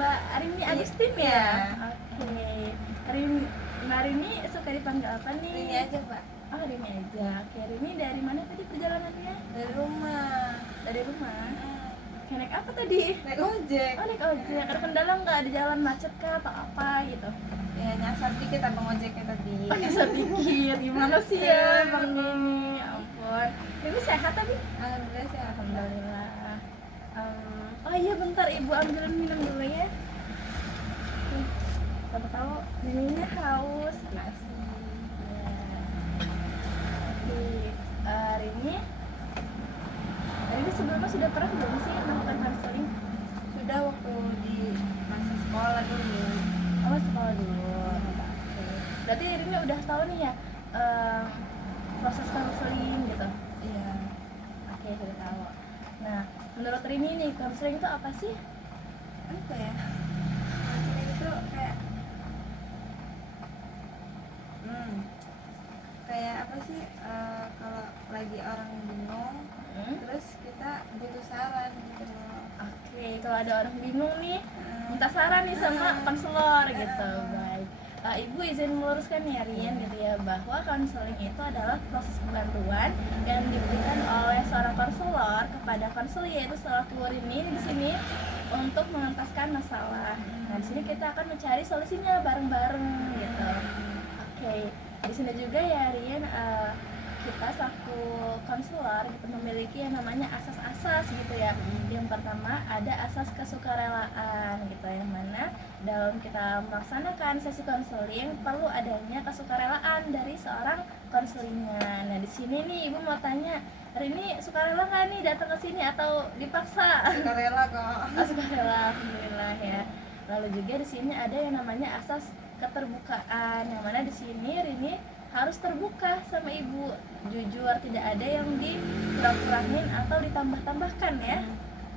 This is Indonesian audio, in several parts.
Mbak Arini Agustin ya? Iya. Oke. Mbak Arini suka dipanggil apa nih? Ini aja Pak. Oh, Rini aja. Oke, Rini dari mana tadi perjalanannya? Dari rumah. Dari rumah. Oke, naik apa tadi? Naik ojek. Oh, naik ojek. Ada kendala nggak di jalan macet kah atau apa gitu? Ya nyasar dikit abang ojeknya tadi. Oh, bisa pikir gimana sih ya Bang Nini? Ya ampun. Rini sehat tadi? Alhamdulillah sih. Alhamdulillah. Oh iya bentar ibu ambilin minum dulu ya. Siapa tahu Nininya haus. Makasih. Ya. Rini sebelumnya sudah pernah belum sih melakukan konseling? Sudah waktu di masa sekolah dulu. Oh, sekolah dulu. Oke. Berarti Rini udah tahu nih ya proses konseling gitu. Iya. Oke, sudah tahu. Nah, menurut Rini nih konseling itu apa sih? Apa ya? Konseling itu kayak kayak apa sih? Kalau lagi orang bingung, terus kita butuh saran gitu loh. Oke, kalau ada orang bingung nih, minta saran nih sama konselor gitu. Baik. Ibu izin meluruskan nih Rin gitu ya, bahwa konseling itu adalah proses bantuan yang diberikan oleh seorang konselor kepada konseli, yaitu selaku Rini di sini untuk mengentaskan masalah. Nah, di sini kita akan mencari solusinya bareng-bareng gitu. Oke. Di sini juga ya Rian, kita selaku konselor gitu memiliki yang namanya asas-asas gitu ya. Yang pertama ada asas kesukarelaan gitu, yang mana dalam kita melaksanakan sesi konseling perlu adanya kesukarelaan dari seorang konselingnya. Nah, di sini nih Ibu mau tanya, Rini sukarela nggak nih datang ke sini atau dipaksa? Sukarela kok. Oh, sukarela, alhamdulillah ya. Lalu juga di sini ada yang namanya asas keterbukaan, yang mana di sini Rini harus terbuka sama ibu, jujur, tidak ada yang dikurang-kurangin atau ditambah-tambahkan ya.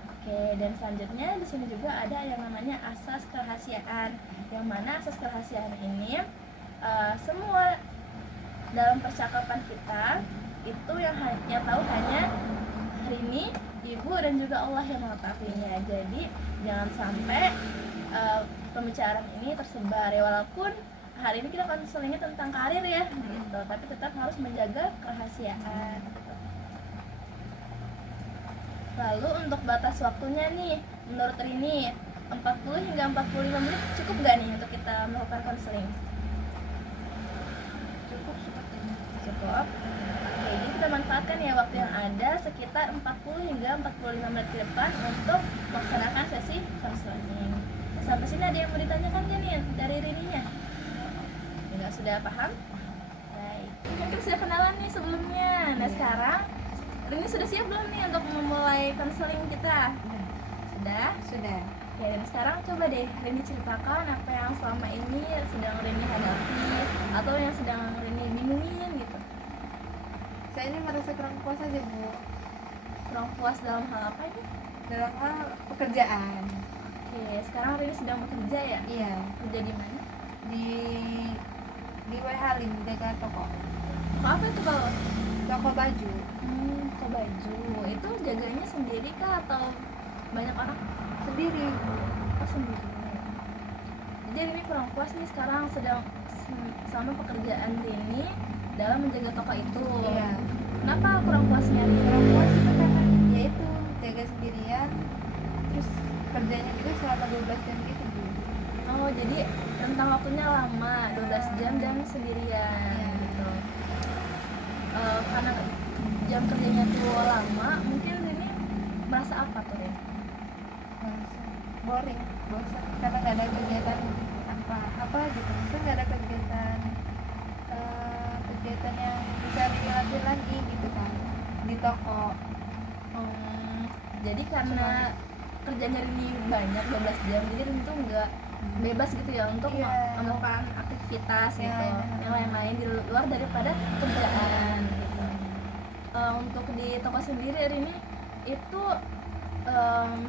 Oke, dan selanjutnya di sini juga ada yang namanya asas kerahasiaan, yang mana asas kerahasiaan ini semua dalam percakapan kita itu yang hanya tahu hanya Rini, ibu, dan juga Allah yang mengetahuinya. Jadi jangan sampai pembicaraan ini tersebar ya, walaupun hari ini kita konselingnya tentang karir ya gitu, tapi tetap harus menjaga kerahasiaan gitu. Lalu untuk batas waktunya nih, menurut Rini 40 hingga 45 menit cukup gak nih untuk kita melakukan konseling? Cukup sepertinya. Cukup. Oke, jadi kita manfaatkan ya waktu yang ada sekitar 40 hingga 45 menit ke depan untuk melaksanakan sesi konseling. Sampai sini ada yang mau ditanyakan gak nih dari Rininya? Enggak, sudah paham? Baik. Mungkin sudah kenalan nih sebelumnya. Nah, sekarang Rini sudah siap belum nih untuk memulai konseling kita? Sudah? Sudah. Oke, dan sekarang coba deh Rini ceritakan apa yang selama ini sedang Rini hadapi atau yang sedang Rini bingungin gitu. Saya ini merasa kurang puas aja Bu. Kurang puas dalam hal apa ini? Dalam hal pekerjaan. Oke, sekarang Rini sedang bekerja ya? Iya. Kerja di mana? Di WH Lim, dekat toko. Kok apa itu kalau? Toko baju. Toko baju. Itu jaganya sendiri kah atau banyak orang? Sendiri. Oh, sendiri. Jadi Rini kurang puas nih sekarang sedang sama pekerjaan Rini dalam menjaga toko itu. Iya. Kenapa kurang puasnya Rini? Kurang puas itu karena ya itu jaga sendirian. Terus kerjanya juga selama 12 jam gitu Bu. Oh, jadi rentang waktunya lama, 12 jam dan sendirian gitu. Karena jam kerjanya tuh lama, mungkin Rini merasa apa tuh Rini? Merasa boring, bosan karena nggak ada kegiatan apa gitu. Itu nggak ada kegiatan yang bisa dilatih lagi gitu kan di toko. Jadi karena kerjanya Rini banyak 12 jam, jadi Rini tuh nggak bebas gitu ya untuk melakukan aktivitas gitu yang lain-lain di luar daripada kerjaan gitu. Untuk di toko sendiri Rini itu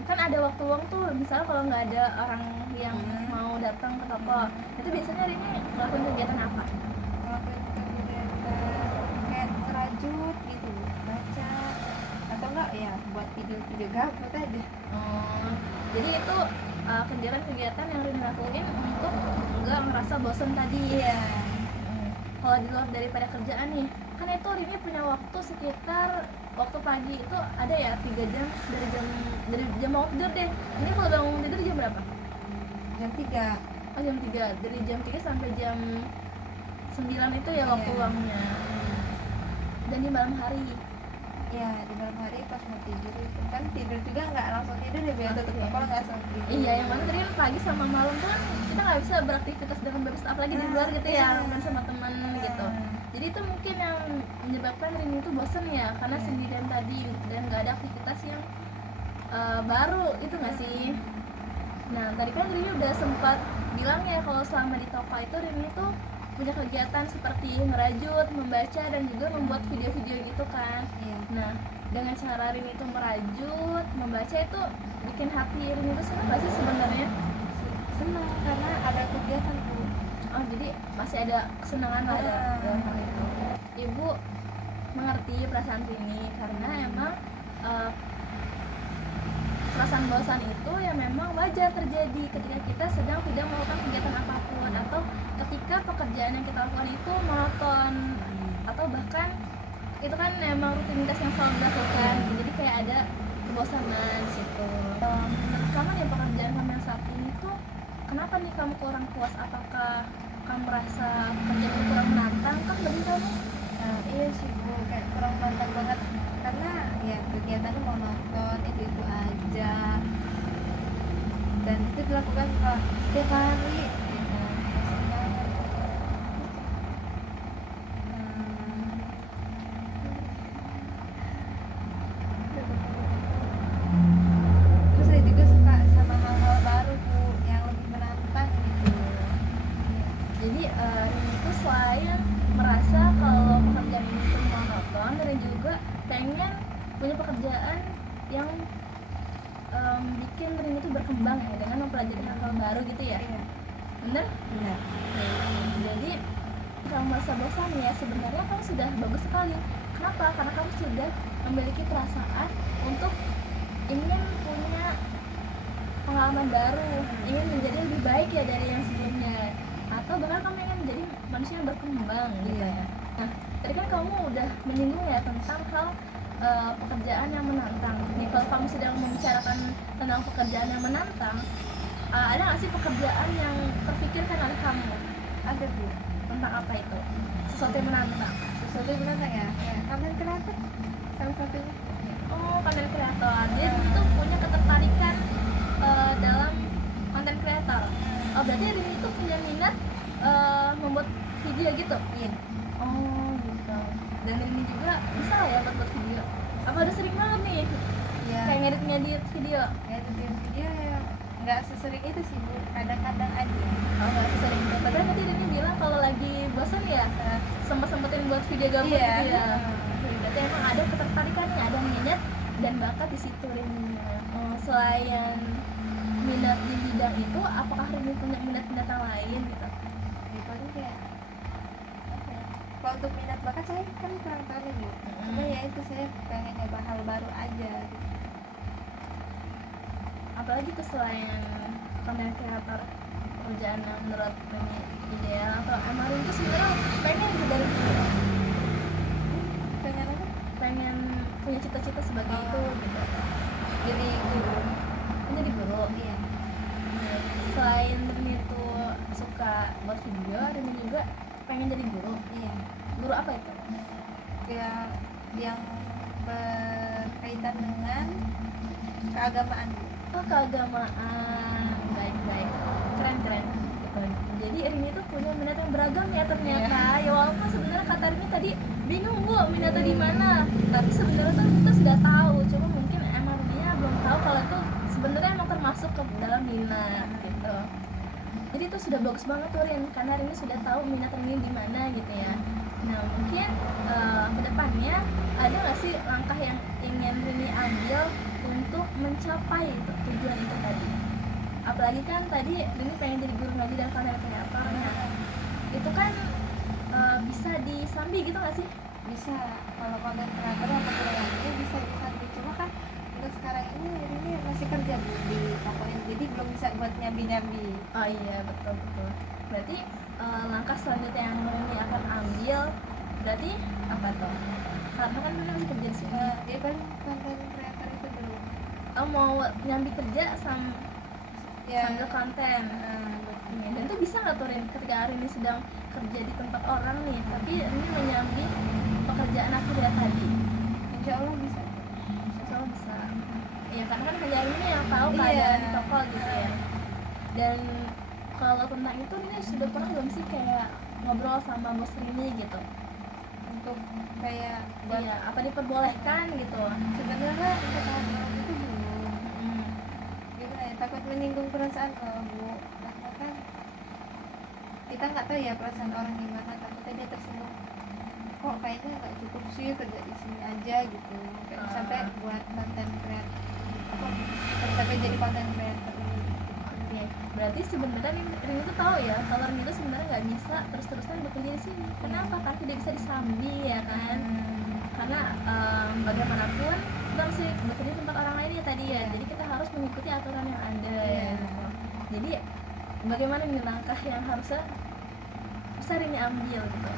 kan ada waktu luang tuh, misalnya kalau nggak ada orang yang mau datang ke toko, itu biasanya Rini melakukan kegiatan apa? Melakukan kegiatan kayak ngerajut gitu, baca atau enggak ya buat video-video gabut aja. Jadi itu kegiatan-kegiatan yang Rini lakuin untuk nggak ngerasa bosen tadi. Iya. Kalau di luar daripada kerjaan nih, kan itu Rini punya waktu sekitar waktu pagi itu ada ya 3 jam dari jam mau tidur deh. Ini kalau bangun tidur jam berapa? Jam 3. Oh jam 3, dari jam 3 sampai jam 9 itu ya waktu Iya. luangnya. Dan di malam hari. Ya di malam hari pas mau tidur itu kan tidur juga nggak langsung tidur ya biar tutup Iya. kepala nggak langsung tidur. Iya, yang mana tadi kan pagi sama malam tuh kan kita nggak bisa beraktivitas dengan bebas apalagi di luar gitu ya, main sama teman gitu. Jadi itu mungkin yang menyebabkan Rini itu bosen ya, karena sendirian tadi dan nggak ada aktivitas yang baru itu nggak sih? Nah tadi kan Rini udah sempat bilang ya kalau selama di Topa itu Rini itu punya kegiatan seperti ngerajut, membaca dan juga membuat video-video gitu kan. Iya. Nah dengan cara Rini itu merajut, membaca itu bikin hati Rini itu senang nggak sih sebenarnya? Senang karena ada kegiatan tuh. Oh jadi masih ada kesenangan lah dalam hal itu. Ibu mengerti perasaan Rini karena emang perasaan bosan itu ya memang wajar terjadi ketika kita sedang tidak melakukan kegiatan apapun atau ketika pekerjaan yang kita lakukan itu monoton atau bahkan itu kan memang rutinitas yang selalu dilakukan, jadi kayak ada kebosanan di situ. Menurut kamu nih pekerjaan kamu yang saat ini tuh kenapa nih kamu kurang puas? Apakah kamu merasa pekerjaan itu kurang menantang kah bagi kamu? Nah, iya sih Bu, kayak kurang mantap banget karena ya kegiatannya monoton itu aja dan itu dilakukan setiap hari gitu. Bosan banget. Terus saya juga suka sama hal-hal baru Bu yang lebih menantang gitu. Jadi Rini itu selain merasa kalau pekerjaan ini tuh monoton, Rini juga pengen punya pekerjaan yang bikin Rini itu berkembang ya dengan mempelajari hal-hal baru gitu ya. Iya, Bener? benar. Jadi kamu merasa bosan ya sebenarnya kamu sudah bagus sekali. Kenapa? Karena kamu sudah memiliki perasaan untuk ingin punya pengalaman baru, ingin menjadi lebih baik ya dari yang sebelumnya, atau bahkan kamu ingin menjadi manusia yang berkembang gitu Iya. ya. Nah, tadi kan kamu udah menyinggung ya tentang hal pekerjaan yang menantang. Nih kalau kamu sedang membicarakan tentang pekerjaan yang menantang, ada nggak sih pekerjaan yang terpikirkan oleh kamu? Ada Bu. Tentang apa itu? Sesuatu yang menantang. Sesuatu yang menantang ya, kayak konten kreator salah satunya. Oh, konten kreator. Dia itu punya ketertarikan dalam konten kreator. Oh, berarti Rini itu punya minat membuat video gitu? Iya. Oh, gitu. Dan Rini juga bisa lah ya buat video. Apa udah sering banget nih? Iya. Kayak ngedit video. Ya editin video ya nggak sesering itu sih Bu, kadang-kadang aja. Oh, nggak sih sering banget. Padahal tadi Rini bilang kalau lagi bosan ya sempet-sempetin buat video gabut Iya. gitu ya. Berarti emang ada ketertarikannya, ada minat dan bakat di situ Rini. Selain minat di bidang itu, apakah Rini punya minat-minat yang lain gitu? Ya paling kayak apa ya, kalau untuk minat bakat saya kan kurang tahu nih Bu, cuma ya itu saya pengen nyoba hal baru aja gitu. Apalagi tuh selain konten kreator, pekerjaan yang menurut Rini ideal atau emang Rini tuh sebenarnya pengen gitu dari dulu, Pengen apa? pengen punya cita-cita sebagai itu gitu, Jadi guru. menjadi guru. Iya. Selain Rini tuh suka buat video, Rini juga pengen jadi guru. Iya. Guru apa itu? Ya yang berkaitan dengan keagamaan. Oh, keagamaan. Baik-baik. Keren-keren. Gitu. Jadi Rini tuh punya minat yang beragam ya ternyata. Ya walaupun sebenarnya kata Rini tadi bingung Bu minatnya di mana. Tapi sebenarnya tuh kita sudah tahu. Cuma mungkin emang Rini belum tahu kalau itu sebenarnya emang termasuk ke dalam minat gitu. Jadi itu sudah bagus banget tuh Rin, karena Rini sudah tahu minat Rini di mana gitu ya. Nah mungkin kedepannya ada nggak sih langkah yang ingin Rini ambil untuk mencapai tujuan itu tadi? Apalagi kan tadi Rini pengen jadi guru ngaji dan konten kreator. Nah itu kan bisa disambi gitu nggak sih? Bisa, kalau konten kreator atau kreatornya bisa cuma kan untuk sekarang ini masih kerja Bu di toko jadi belum bisa buat nyambi. Oh iya, betul betul. Berarti langkah selanjutnya yang Rini akan ambil berarti apa tuh? Karena kan Rini masih kerja di sini. Dia paling konten kreator itu dulu. Oh, mau nyambi kerja Ya. sambil konten. Iya, dan tuh bisa nggak tuh Rini ketika Rini sedang kerja di tempat orang nih, tapi Rini menyambi pekerjaan akhirnya tadi? Insya Allah bisa. Insya Allah bisa. Iya, karena kan hanya Rini yang tahu Iya. keadaan di toko gitu ya. Dan kalau tentang itu Rini sudah pernah belum sih kayak ngobrol sama bos Rini gitu? Untuk kayak buat Iya, apa diperbolehkan gitu? sebenarnya untuk orang itu belum. Hmm. Gimana ya, takut menyinggung perasaan Bu, karena kan kita nggak tahu ya perasaan orang gimana, takutnya dia tersinggung, kok kayaknya nggak cukup sih kerja di sini aja gitu, kayak sampai buat konten kreator apa, sampai jadi konten kreator. Oke, berarti sebenarnya Rini tuh tahu ya kalau Rini tuh sebenarnya nggak bisa terus-terusan bekerja di sini. Kenapa? Karena tidak bisa disambi ya kan? Karena bagaimanapun kita mesti bekerja di tempat orang lain ya tadi ya. Jadi kita harus mengikuti aturan yang ada ya. Gitu. Jadi bagaimana nih langkah yang harusnya bisa Rini ambil gitu?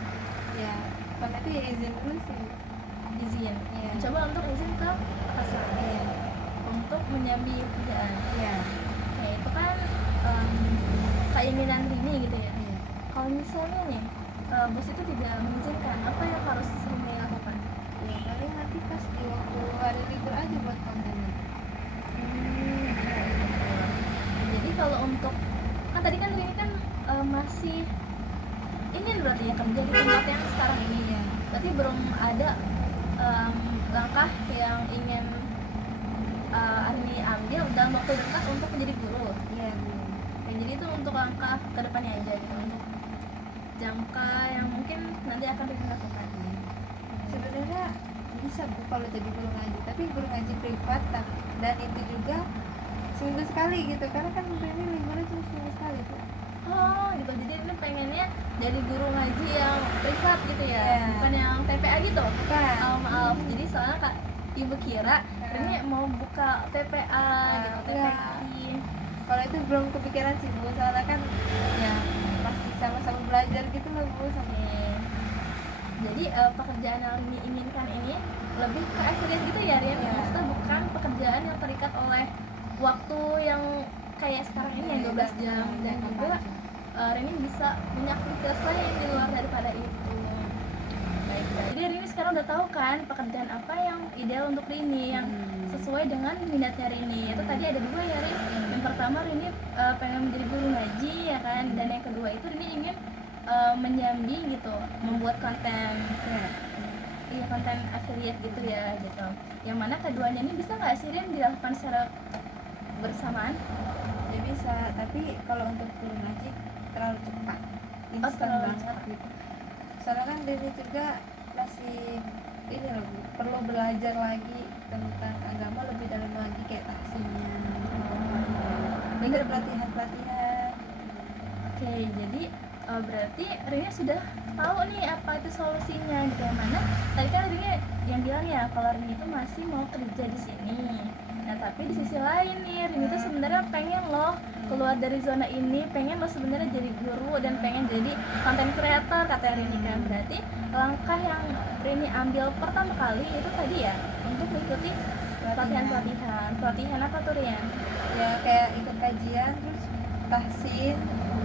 Ya pertama itu ya izin dulu sih. Izin. Iya. Coba untuk izin ke pasar. Iya. Untuk menyambi kerjaan. Iya. Ya itu kan keinginan Rini gitu ya. Iya. Kalau misalnya nih bos itu tidak mengizinkan, apa yang harus Rini lakukan? Ya paling nanti pas di waktu hari libur aja buat kontennya. Jadi kalau untuk kan tadi kan Rini kan masih ini berarti ya kerja di tempat yang sekarang ini ya. Berarti belum ada langkah yang ingin Rini ambil dalam waktu dekat untuk menjadi guru. Iya Bu. Ya, jadi itu untuk langkah kedepannya aja gitu, untuk jangka yang mungkin nanti akan Rini lakukan. Sebenarnya bisa Bu kalau jadi guru ngaji, tapi guru ngaji privat dan itu juga seminggu sekali gitu, karena kan ini liburnya cuma seminggu sekali Bu. Oh gitu, jadi ini pengennya jadi guru ngaji yang privat gitu ya, Iya. bukan yang TPA gitu? Bukan. Oh, maaf, jadi soalnya Kak Ibu kira ini mau buka TPA gitu, Iya. TPI. Kalau itu belum kepikiran sih Bu, soalnya kan ya masih sama-sama belajar gitu loh Bu sama. Oke. Jadi pekerjaan yang Rini inginkan ini lebih ke affiliate gitu ya Rin? Iya. Maksudnya bukan pekerjaan yang terikat oleh waktu yang kayak sekarang ini yang 12 jam, dan juga Rini bisa punya aktivitas lain di luar daripada itu. Baik. Jadi Rini sekarang udah tahu kan pekerjaan apa yang ideal untuk Rini, yang sesuai dengan minatnya Rini. Itu tadi ada dua ya Rin. Yang pertama Rini pengen menjadi guru ngaji ya kan, dan yang kedua itu Rini ingin menyambi gitu, membuat konten. Iya, konten affiliate gitu ya gitu. Yang mana keduanya ini bisa nggak sih Rin dilakukan secara bersamaan? Ya bisa, tapi kalau untuk guru ngaji terlalu cepat, instan terlalu banget cepat. gitu. Soalnya kan Dini juga masih ini loh Bu, perlu belajar lagi tentang agama lebih dalam lagi, kayak taksinya. Dan ada pelatihan. Oke, jadi berarti Rini sudah tahu nih apa itu solusinya gitu. Yang mana tadi kan Rini yang bilang ya kalau Rini itu masih mau kerja di sini. Nah tapi di sisi lain nih Rini tuh sebenarnya pengen loh keluar dari zona ini, pengen loh sebenarnya jadi guru dan pengen jadi konten creator kata Rini kan. Berarti langkah yang Rini ambil pertama kali itu tadi ya untuk mengikuti pelatihan apa tuh Rian? Ya kayak ikut kajian, terus tahsin,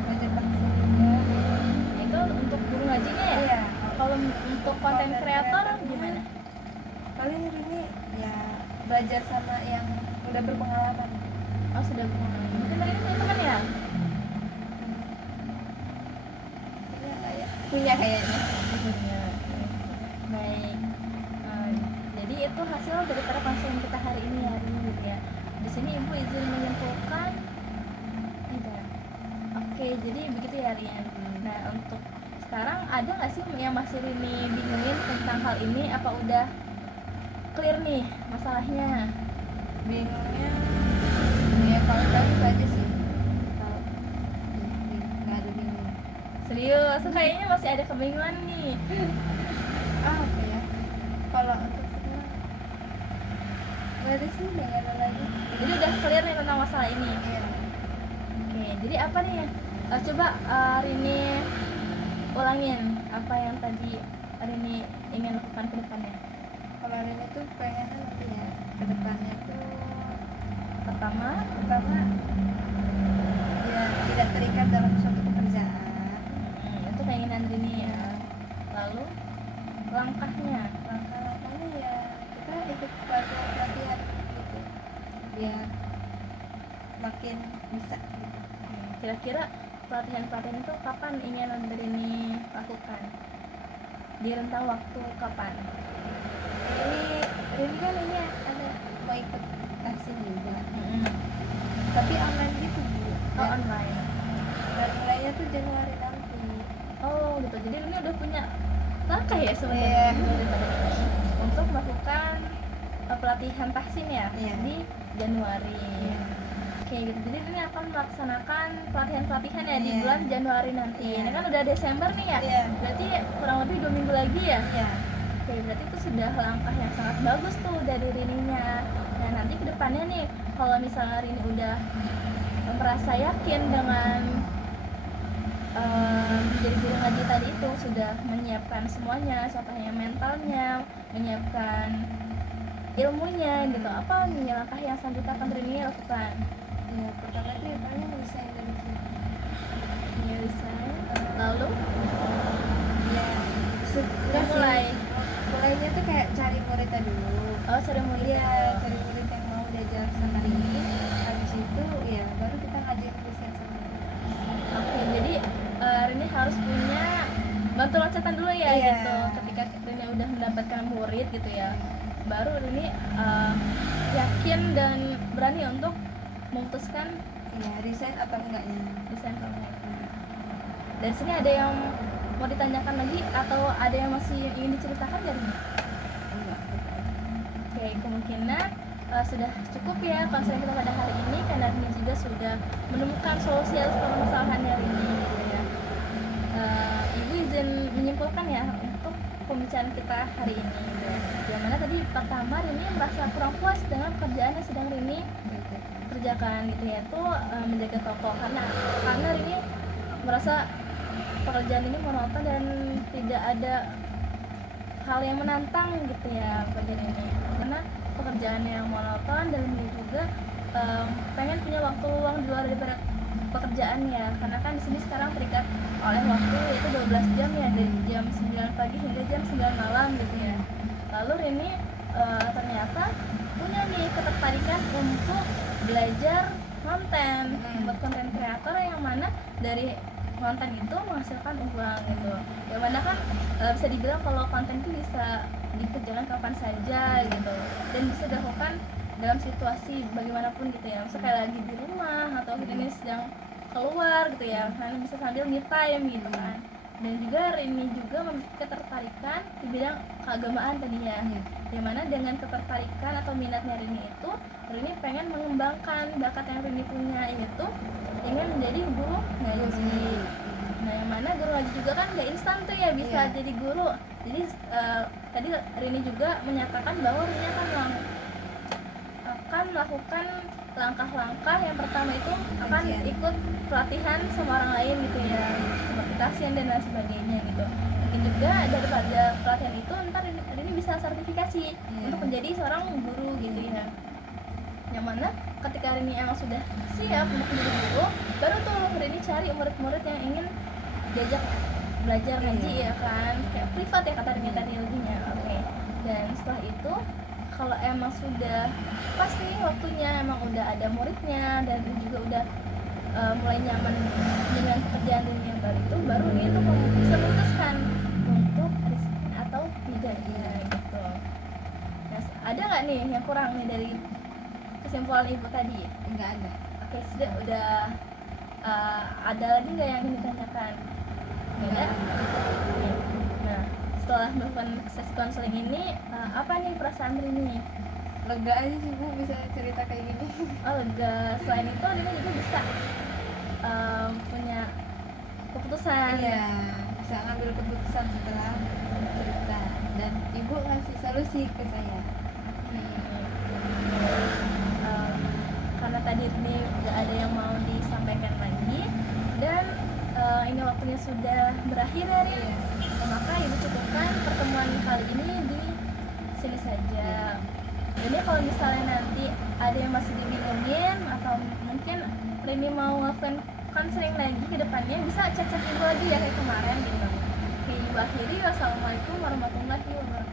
belajar tahsin juga. Nah, itu untuk guru ngajinya ya? Iya. Kalau untuk konten kreator gimana? Paling ini ya belajar sama yang udah berpengalaman. Oh sudah pengalaman. Mungkin tadi punya teman ya? Punya nggak ya? Punya kayaknya. Punya. Baik. Jadi itu hasil daripada konseling kita hari ini gitu ya. Di sini Ibu izin menyimpulkan tidak. Oke, jadi begitu ya Rian. Nah untuk sekarang ada nggak sih yang masih Rini bingungin tentang hal ini? Apa udah clear nih masalahnya? Bingungnya ya kalau tahu itu aja sih. Kalau nggak ada bingung. Serius, kayaknya masih ada kebingungan nih. Apa ya? Kalau untuk sekarang nggak ada sih, nggak ada lagi. Jadi udah clear nih tentang masalah ini. Iya. Jadi apa nih? Coba Rini ulangin apa yang tadi Rini ingin lakukan ke depannya. Kalau Rini tuh pengennya nanti ya ke depannya tuh Pertama, ya tidak terikat dalam suatu pekerjaan. itu keinginan Rini ya. Lalu langkahnya, Langkah-langkahnya ya kita ikut pelatihan gitu biar makin bisa gitu. kira-kira pelatihan itu kapan ingin Rini lakukan? Di rentang waktu kapan? Ini kan ini ada mau ikut vaksin juga, tapi online gitu Bu. Oh, online. Dan mulainya tuh Januari nanti. Oh gitu, jadi Rini udah punya langkah ya sebenarnya. Iya. Untuk melakukan pelatihan vaksin ya Iya. di Januari. Iya. Oke gitu, jadi Rini akan melaksanakan pelatihan ya di Iya. bulan Januari nanti. Iya. Ini kan udah Desember nih ya, Iya. berarti kurang lebih 2 minggu lagi ya. Ya, Oke, berarti itu sudah langkah yang sangat bagus tuh dari Rininya. Nah nanti kedepannya nih, kalau misalnya Rini udah merasa yakin dengan menjadi guru ngaji tadi itu, sudah menyiapkan semuanya, contohnya mentalnya, menyiapkan ilmunya gitu, apa nih langkah yang selanjutnya akan Rini lakukan? ya pertama tuh ya paling desain dari sini. Desain, lalu Ya, udah mulainya tuh kayak cari muridnya dulu. cari murid. Iya, cari murid yang mau diajar sama ini. Habis itu ya baru kita ngajarin desain sendiri. Oke, jadi Rini harus punya batu loncatan dulu ya. Iya. Gitu. Ketika Rini udah mendapatkan murid gitu ya, baru Rini yakin dan berani untuk memutuskan Ya, desain atau enggaknya. desain kamu. Dari sini ada yang mau ditanyakan lagi atau ada yang masih ingin diceritakan dari Rini? Enggak. Oke, kemungkinan sudah cukup ya konseling kita pada hari ini, karena Rini juga sudah menemukan solusi atas permasalahannya Rini gitu ya. Ibu izin menyimpulkan ya untuk pembicaraan kita hari ini gitu ya. Yang mana tadi pertama Rini merasa kurang puas dengan pekerjaan yang sedang Rini kerjakan gitu ya, itu menjaga toko, karena Rini merasa pekerjaan ini monoton dan tidak ada hal yang menantang gitu ya bagi Rini, karena pekerjaan yang monoton dan Rini juga pengen punya waktu luang di luar daripada pekerjaan ya, karena kan di sini sekarang terikat oleh waktu yaitu 12 jam ya, dari jam 9 pagi hingga jam 9 malam gitu ya. Lalu Rini ternyata punya nih ketertarikan untuk belajar konten, buat konten kreator yang mana dari konten itu menghasilkan uang gitu. Yang mana kan bisa dibilang kalau konten itu bisa dikerjakan kapan saja gitu, dan bisa dilakukan dalam situasi bagaimanapun gitu ya, misalnya lagi di rumah atau ini sedang keluar gitu ya, kan bisa sambil me time gitu kan. Dan juga Rini juga memiliki ketertarikan di bidang keagamaan tadinya, yang mana dengan ketertarikan atau minatnya Rini itu, Rini pengen mengembangkan bakat yang Rini punya, yaitu ingin menjadi guru ngaji. Nah, yang mana guru ngaji juga kan gak instan tuh ya bisa jadi guru. Jadi tadi Rini juga menyatakan bahwa Rini akan melakukan langkah-langkah. Yang pertama itu akan ikut pelatihan sama orang lain gitu ya, seperti kasian dan lain sebagainya gitu. Mungkin juga daripada pelatihan itu ntar Rini bisa sertifikasi untuk menjadi seorang guru gitu ya. Yang mana ketika Rini emang sudah siap untuk menjadi guru, baru tuh Rini cari murid-murid yang ingin diajak belajar ngaji ya kan, kayak privat ya kata Rini tadi lebihnya. Oke. Dan setelah itu kalau emang sudah pas nih waktunya, emang udah ada muridnya dan juga udah mulai nyaman dengan pekerjaan Rini yang baru itu, baru Rini tuh bisa memutuskan untuk resign atau tidak ya gitu. Nah, ada nggak nih yang kurang nih dari kesimpulan ibu tadi? Enggak ada. Oke, sudah udah ada lagi nggak yang ingin ditanyakan? Nggak ada? Nah, setelah melakukan sesi konseling ini, apa nih perasaan Rini? Lega aja sih Bu bisa cerita kayak gini. Oh, lega. Selain itu Rini juga bisa punya keputusan. Iya, bisa ngambil keputusan setelah cerita, dan ibu ngasih solusi ke saya. Karena tadi Rini nggak ada yang mau disampaikan lagi, sudah berakhir ya Rin. Maka ibu cukupkan pertemuan kali ini di sini saja. Jadi kalau misalnya nanti ada yang masih dibingungin atau mungkin Rini mau ngelakuin konseling lagi ke depannya, bisa chat ibu lagi ya kayak kemarin gitu. Oke, ibu akhiri. Wassalamualaikum warahmatullahi wabarakatuh.